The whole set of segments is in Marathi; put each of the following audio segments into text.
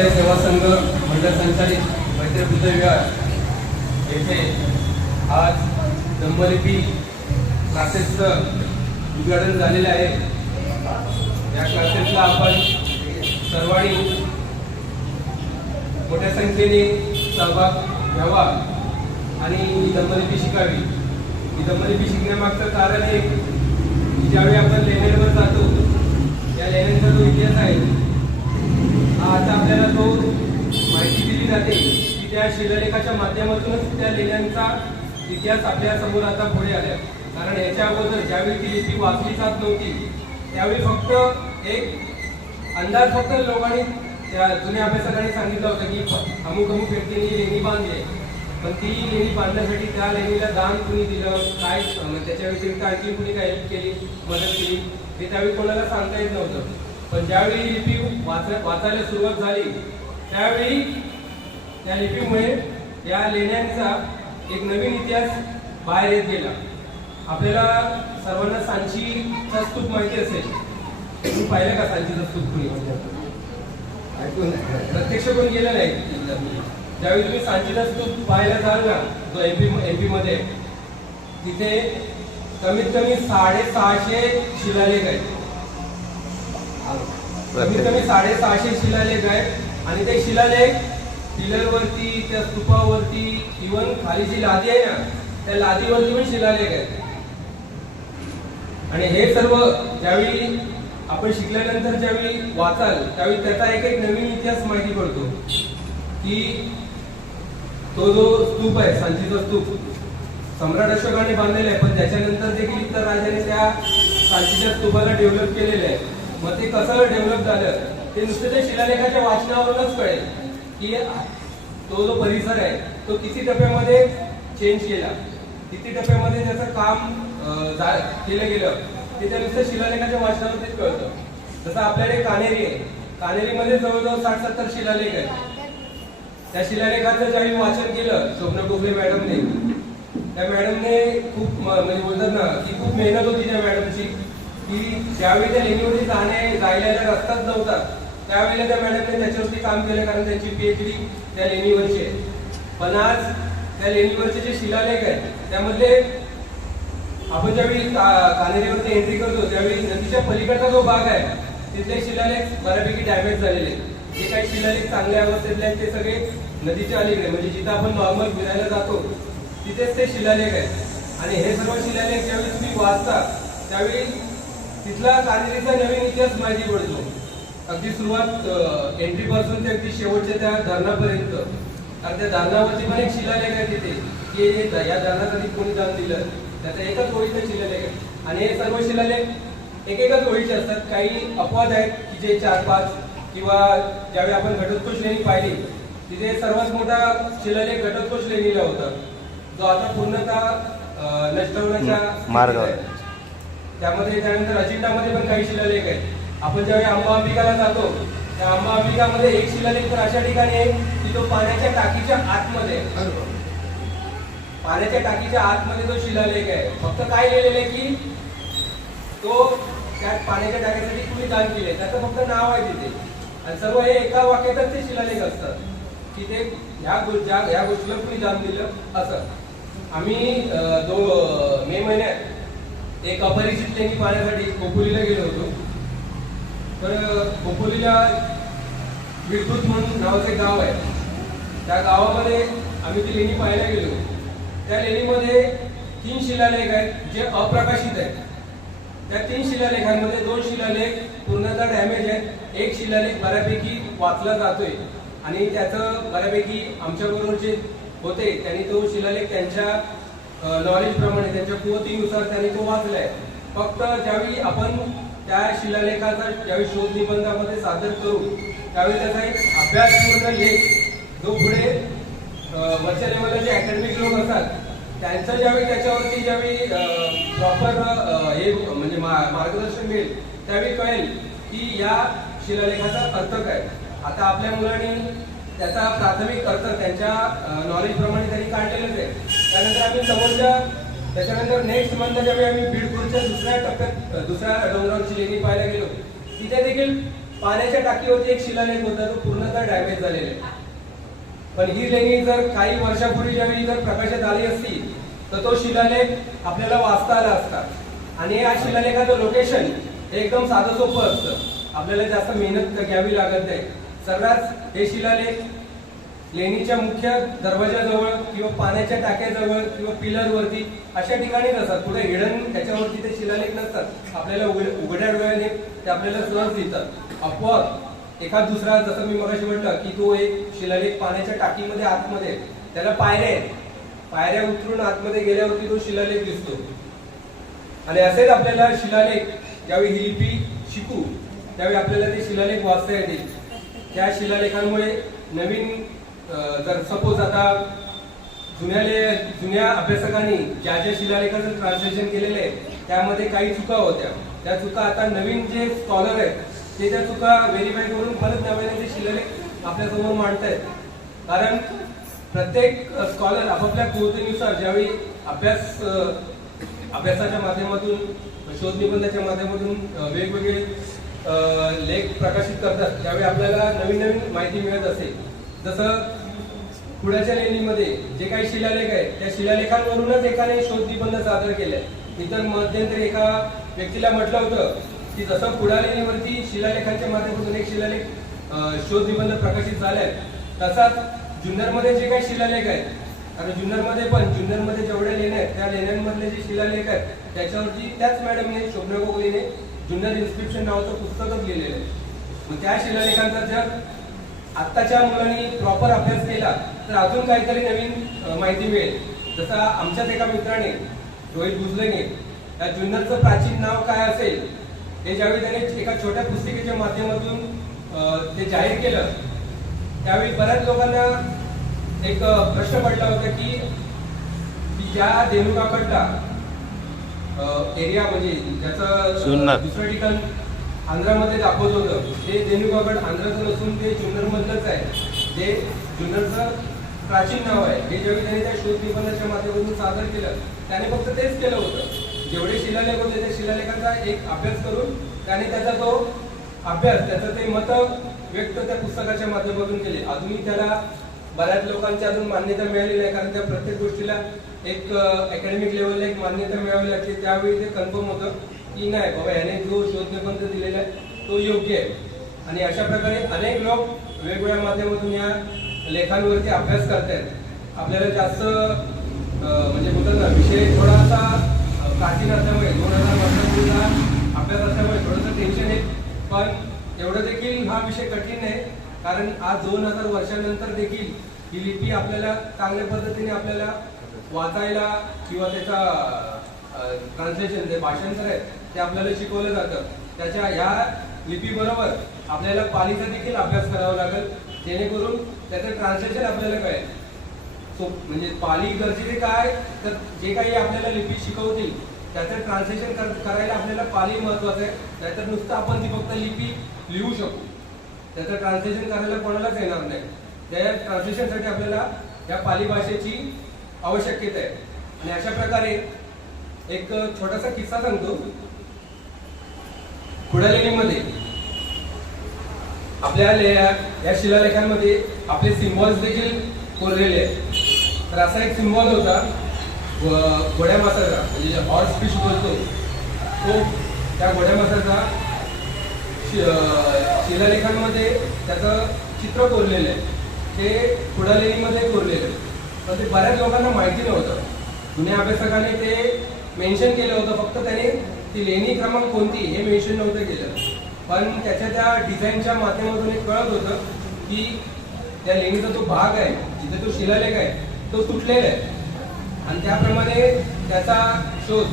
सत्य सेवा संघ मंडळ संचालित मैत्री विहार येथे आज धम्मलिपी क्लासेसचं उद्घाटन झालेलं आहे. या क्लासेसला आपण सर्वांनी मोठ्या संख्येने सहभाग घ्यावा आणि ही दमलिपी शिकावी. ही दमलिपी शिकण्यामागचं कारण हे ज्यावेळी आपण लेण्यांवर जातो या लेण्यांचा जो इतिहास आहे आता आपल्याला तो माहिती दिली जाते की त्या शिलालेखाच्या माध्यमातूनच त्या लेण्यांचा इतिहास आपल्यासमोर आता पुढे आला कारण याच्या अगोदर ज्यावेळी ती लिपी वाचली जात नव्हती त्यावेळी फक्त एक अंदाज फक्त लोकांनी त्या जुन्या अभ्यासकांनी सांगितलं होतं की अमुक अमुक व्यक्तींनी लेणी बांधली पण ती लेणी बांधण्यासाठी त्या लेणीला दान कुणी दिलं काय त्याच्या व्यतिरिक्त आणखी कुणी काय हेल्प केली मदत केली हे त्यावेळी कोणाला सांगता येत नव्हतं. पण ज्यावेळी ही लिपी वाच वाचायला सुरुवात झाली त्यावेळी त्या लिपीमुळे या लेण्यांचा एक नवीन इतिहास बाहेर येत गेला. आपल्याला सर्वांना सांचीचा स्तूप माहिती असेल. तुम्ही पाहिलं का सांचीचा स्तूप कुणी? ऐकून प्रत्यक्ष पण गेलं नाही? ज्यावेळी तुम्ही सांचीचा स्तूप पाहायला जाल ना तो एमपी एमपी मध्ये तिथे कमीत कमी साडेसहाशे शिलालेख आहेत. कमीत कमी साडेसहाशे शिलालेख आहेत. आणि ते शिलालेख पिलरवरती त्या स्तूपावरती इवन खाली जी लादी आहे ना त्या लादीवरती पण शिलालेख आहेत. आणि हे सर्व ज्यावेळी आपण शिकल्यानंतर ज्यावेळी वाचाल त्यावेळी त्याचा एक एक नवीन इतिहास माहिती पडतो. की तो जो स्तूप आहे सांचीचा स्तूप सम्राट अशोकाने बांधलेला आहे पण त्याच्यानंतर देखील इतर राजाने त्या सांचीच्या स्तूपाला डेव्हलप केलेलं आहे. मग ते कसं डेव्हलप झालं ते नुसतं त्या शिलालेखाच्या वाचनावरूनच कळेल की तो जो परिसर आहे तो किती टप्प्यामध्ये चेंज केला. किती टप्प्यामध्ये त्याचं काम केलं गेलं ते त्या नुसतं शिलालेखाच्या वाचनावरतीच कळतं. जसं आपल्याकडे कानेरी आहे. कानेरीमध्ये जवळजवळ साठ सत्तर शिलालेख आहे त्या शिलालेखाचं ज्यावेळी वाचन केलं स्वप्न टोपले मॅडमने त्या मॅडमने खूप म्हणजे बोलतात ना की खूप मेहनत होती त्या मॅडमची. की ज्यावेळी त्या लेणीवरती जाणे जायला रस्ताच नव्हता त्यावेळेला त्या मॅडमने त्याच्यावरती काम केलं कारण त्यांची पीएचडी त्या लेणीवरची आहे पण आज त्या लेणीवरचे जे शिलालेख आहेत त्यामध्ये आपण ज्यावेळी का- कानेरीवरती एंट्री करतो त्यावेळी नदीच्या पलीकडचा जो भाग आहे तिथले शिलालेख बऱ्यापैकी डॅमेज झालेले आहेत. जे काही शिलालेख चांगल्या अवस्थेतले आहेत ते सगळे नदीच्या अलीकडे म्हणजे जिथं आपण नॉर्मल फिरायला जातो तिथेच ते शिलालेख आहेत आणि हे सर्व शिलालेख ज्यावेळी तुम्ही वाचता त्यावेळी तिथला कानेरीचा नवीन इतिहास माहिती पडतो. अगदी सुरुवात एंट्री पासून ते अगदी शेवटच्या त्या धरणापर्यंत. कारण त्या धरणावरती पण एक शिलालेख आहे तिथे की या धरणासाठी कोणी दान दिलं? त्याचा एकच ओळीचा शिलालेख आहे. आणि हे सर्व शिलालेख एक एकच ओळीचे असतात. काही अपवाद आहेत की जे चार पाच किंवा ज्यावेळी आपण घटोत्कोच लेणी पाहिली तिथे सर्वात मोठा शिलालेख घटोत्कोच लेणीला होता. जो आता पूर्णतः नष्ट होण्याच्या मार्गावर. त्यामध्ये त्यानंतर अजिंठामध्ये पण काही शिलालेख आहेत. आपण ज्यावेळी आंबा अंबिकाला जातो त्या आंबा अंबिकामध्ये एक शिलालेख तर अशा ठिकाणी आहे की तो पाण्याच्या टाकीच्या आतमध्ये पाण्याच्या टाकीच्या आतमध्ये तो शिलालेख आहे. फक्त काय लिहिलेलं आहे की तो त्या पाण्याच्या टाकीसाठी कुणी दान केले त्याचं फक्त नाव आहे तिथे. आणि सर्व हे एका वाक्यातच ते शिलालेख असतात. की ते ह्या ज्या ह्या गोष्टीला कुणी दान दिलं असं. आम्ही दो मे महिन्यात एक अपरिचित लेणी पाहण्यासाठी खोपोलीला गेलो होतो. तर खोपोलीला विद्युत म्हणून नावाचं एक गाव आहे. त्या गावामध्ये आम्ही ती लेणी पाहायला गेलो. त्या लेणीमध्ये तीन शिलालेख आहेत जे अप्रकाशित आहेत. त्या तीन शिलालेखांमध्ये दोन शिलालेख पूर्णतः डॅमेज आहेत. एक शिलालेख बऱ्यापैकी वाचला जातोय आणि त्याचं बऱ्यापैकी आमच्याबरोबर जे होते त्यांनी तो शिलालेख त्यांच्या नॉलेज प्रमाणे त्यांच्या कुवतीनुसार त्यांनी तो वाचलाय. फक्त ज्यावेळी आपण त्या शिलालेखाचा ज्यावेळी शोध निबंधामध्ये सादर करू त्यावेळी त्याचा एक अभ्यासपूर्ण लेख जो पुढे वरच्या लेवलला जे अकॅडमिक लोक असतात त्यांचं ज्यावेळी त्याच्यावरती ज्यावेळी प्रॉपर हे म्हणजे मा- मार्गदर्शन मिळेल त्यावेळी कळेल की या शिलालेखाचा अर्थ काय. आता आपल्या मुलांनी त्याचा प्राथमिक अर्थ त्यांच्या नॉलेज प्रमाणे त्यांनी काढलेलंच आहे. त्यानंतर आम्ही समोरच्या त्याच्यानंतर नेक्स्ट मंथ ज्यावेळी आम्ही बीडपूरच्या दुसऱ्या टप्प्यात दुसऱ्या डोंगरावरची लेणी पाहायला गेलो. तिथे देखील पाण्याच्या टाकीवरती एक शिलालेख होता तो पूर्णतः डॅमेज झालेला आहे. पण ही लेणी जर काही वर्षापूर्वी ज्यावेळी जर प्रकाशात आली असती तर तो शिलालेख आपल्याला वाचता आला असता. आणि या शिलालेखाचं लोकेशन एकदम साधं सोपं असतं. आपल्याला जास्त मेहनत घ्यावी लागत नाही. सर्रास हे शिलालेख लेणीच्या मुख्य दरवाजाजवळ किंवा पाण्याच्या टाक्याजवळ किंवा पिलरवरती अशा ठिकाणी नसतात पुढे हिडन त्याच्यावरती ते शिलालेख नसतात. आपल्याला उघड- उघड्या डोळ्याने ते आपल्याला सहज दिसतात. अपवाद एखाद दुसरा जसं मी मगाशी म्हटलं की तो एक शिलालेख पाण्याच्या टाकीमध्ये आतमध्ये आहे. त्याला पायऱ्या आहेत. पायऱ्या उतरून आतमध्ये गेल्यावरती तो शिलालेख दिसतो. आणि असेच आपल्याला शिलालेख ज्यावेळी ही लिपी शिकू त्यावेळी आपल्याला ते शिलालेख वाचता येतील त्या शिलालेखांमुळे नवीन जर सपोज आता जुन्या ले- जुन्या अभ्यासकांनी ज्या ज्या शिलालेखाचं ट्रान्सलेशन केलेलं आहे त्यामध्ये काही चुका होत्या. त्या चुका आता नवीन जे स्कॉलर आहेत ते त्या चुका व्हेरीफाय करून परत नव्याने ते शिलालेख आपल्यासमोर मांडतायत. कारण प्रत्येक स्कॉलर आपापल्या कुवतेनुसार ज्यावेळी अभ्यास अभ्यासाच्या माध्यमातून शोध निबंधाच्या माध्यमातून वेगवेगळे लेख प्रकाशित करतात त्यावेळी आपल्याला नवीन नवीन माहिती मिळत असेल. जसं पुण्याच्या लेणीमध्ये जे काही शिलालेख आहेत त्या शिलालेखांवरूनच एकाने शोध निबंध सादर केलाय. इतर मध्यंतरी एका व्यक्तीला म्हटलं होतं की जसं पुढा लेणीवरती शिलालेखांच्या माध्यमातून एक शिलालेख शोध निबंध प्रकाशित झालाय तसाच जुन्नरमध्ये जे काही शिलालेख आहेत आणि जुन्नरमध्ये पण जुन्नरमध्ये जेवढ्या लेण्या आहेत त्या लेण्यांमधले जे शिलालेख आहेत त्याच्यावरती त्याच मॅडमने शोभना गोगलीने जुन्नर इन्स्क्रिप्शन नावाचं पुस्तकच लिहिलेलं आहे. मग त्या शिलालेखांचा जर आत्ताच्या मुलांनी प्रॉपर अभ्यास केला तर अजून काहीतरी नवीन माहिती मिळेल. जसं आमच्याच एका मित्राने रोहित भुजलेने त्या जुन्नरचं प्राचीन नाव काय असेल हे ज्यावेळी त्याने एका छोट्या पुस्तिकेच्या माध्यमातून ते जाहीर केलं त्यावेळी बऱ्याच लोकांना एक प्रश्न पडला होता की या ज्या एरिया म्हणजे ज्याचं दुसरं ठिकाण आंध्रामध्ये दाखवत होतं. ते देनुकागड आंध्राचं नसून ते जुन्नर मधलंच आहे. जे जुन्नरचं प्राचीन नाव आहे. हे ज्यावेळी त्याने त्या शोध निबंधाच्या माध्यमातून सादर केलं. त्याने फक्त तेच केलं होतं. जेवढे शिलालेख होते त्या शिलालेखांचा एक अभ्यास करून त्याने त्याचा तो अभ्यास त्याचं ते मत व्यक्त त्या पुस्तकाच्या माध्यमातून केले. अजूनही त्याला बऱ्याच लोकांची अजून मान्यता मिळाली नाही कारण त्या प्रत्येक गोष्टीला एक अकॅडमिक लेवलला एक मान्यता मिळावी लागते त्यावेळी ते कन्फर्म होतं की नाही बाबा याने जो शोध निबंध दिलेला आहे तो योग्य आहे. आणि अशा प्रकारे अनेक लोक वेगवेगळ्या माध्यमातून या लेखांवरती अभ्यास करतायत. आपल्याला जास्त म्हणजे बोलतात ना विषय थोडासा प्राचीन असल्यामुळे दोन हजार वर्षापूर्वीचा अभ्यास असल्यामुळे थोडंसं टेन्शन आहे. पण एवढं देखील हा विषय कठीण आहे. कारण आज दोन हजार वर्षानंतर देखील ही लिपी आपल्याला चांगल्या पद्धतीने आपल्याला वाचायला किंवा त्याचा ट्रान्सलेशन जे भाषांतर आहे ते आपल्याला शिकवलं जातं. त्याच्या ह्या लिपीबरोबर आपल्याला पालीचा देखील अभ्यास करावा लागेल जेणेकरून त्याचं ट्रान्सलेशन आपल्याला कळेल. सो म्हणजे पाली गरजेचे काय तर जे काही आपल्याला लिपी शिकवतील त्याचं ट्रान्सलेशन कर करायला आपल्याला पाली महत्वाचं आहे. नाहीतर नुसतं आपण ती फक्त लिपी लिहू शकू. त्याचं ट्रान्सलेशन करायला कोणालाच येणार नाही. त्या ट्रान्सलेशनसाठी आपल्याला या पाली भाषेची आवश्यकता आहे. आणि अशा प्रकारे एक छोटासा किस्सा सांगतो. कुडालेणीमध्ये आपल्या या शिलालेखांमध्ये आपले सिम्बॉल्स देखील कोरलेले आहेत. तर असा एक सिम्बॉल होता घोड्या मासाचा म्हणजे हॉर्स फिश बोलतो तो त्या घोड्या मासाचा शिलालेखांमध्ये त्याचं चित्र कोरलेलं आहे. ते कुडालेणीमध्ये कोरलेलं आहे तर ते बऱ्याच लोकांना माहिती नव्हतं. जुन्या अभ्यासकाने ते मेन्शन केलं होतं. फक्त त्याने ती लेणी क्रमांक कोणती हे मेन्शन नव्हतं केलं. पण त्याच्या त्या डिझाईनच्या माध्यमातून एक कळत होतं की त्या लेणीचा जो भाग आहे जिथे तो शिलालेख आहे तो तुटलेला आहे. आणि त्याप्रमाणे त्याचा शोध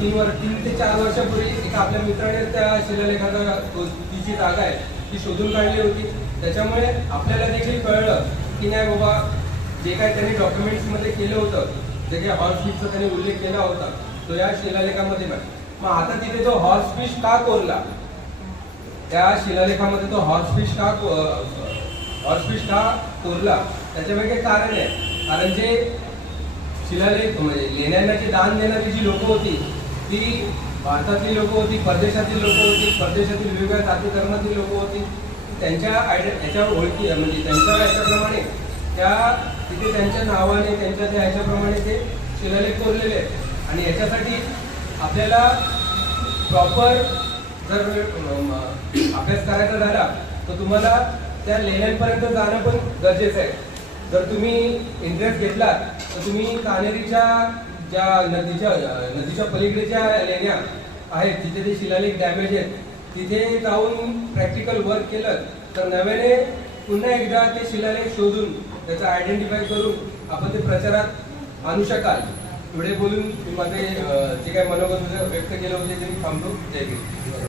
तीन वर तीन ते चार वर्षापूर्वी एका आपल्या मित्राने त्या शिलालेखाचा ती जी जागा आहे ती शोधून काढली होती. त्याच्यामुळे आपल्याला देखील कळलं की नाही बाबा जे काय त्यांनी डॉक्युमेंट्समध्ये केलं होतं जे काही हॉर्सफिशचा त्यांनी उल्लेख केला होता तो या शिलालेखामध्ये नाही मग आता तिथे तो हॉर्सफिश का कोरला? त्या शिलालेखामध्ये तो हॉर्सफिश का हॉर्सफिश का कोरला? त्याच्यामागे काही कारण आहे? कारण जे शिलालेख म्हणजे लेण्यांना जे दान देणारी जी लोक होती ती भारतातली लोक होती परदेशातील लोक होती परदेशातील वेगवेगळ्या जातीकरणातील लोक होती त्यांच्या आयड ह्याच्यावर ओळखी म्हणजे त्यांच्या ह्याच्याप्रमाणे त्या तिथे त्यांच्या नावाने त्यांच्या त्या ह्याच्याप्रमाणे ते शिलालेख कोरलेले आहेत. आणि याच्यासाठी आपल्याला प्रॉपर जर अभ्यास करायचा झाला तर तुम्हाला त्या लेण्यांपर्यंत जाणं पण गरजेचं आहे. जर तुम्ही इंटरेस्ट घेतला तर तुम्ही कानेरीच्या ज्या नदीच्या नदीच्या पलीकडेच्या लेण्या आहेत तिथे ते शिलालेख डॅमेज आहेत तिथे जाऊन प्रॅक्टिकल वर्क केलं तर नव्याने पुन्हा एकदा ते शिलालेख शोधून त्याचा आयडेंटिफाय करून आपण ते प्रचारात आणू शकाल. एवढे बोलून मी माझे जे काही मनोगत व्यक्त केलं होते ते मी थांबलो. जय हिंद.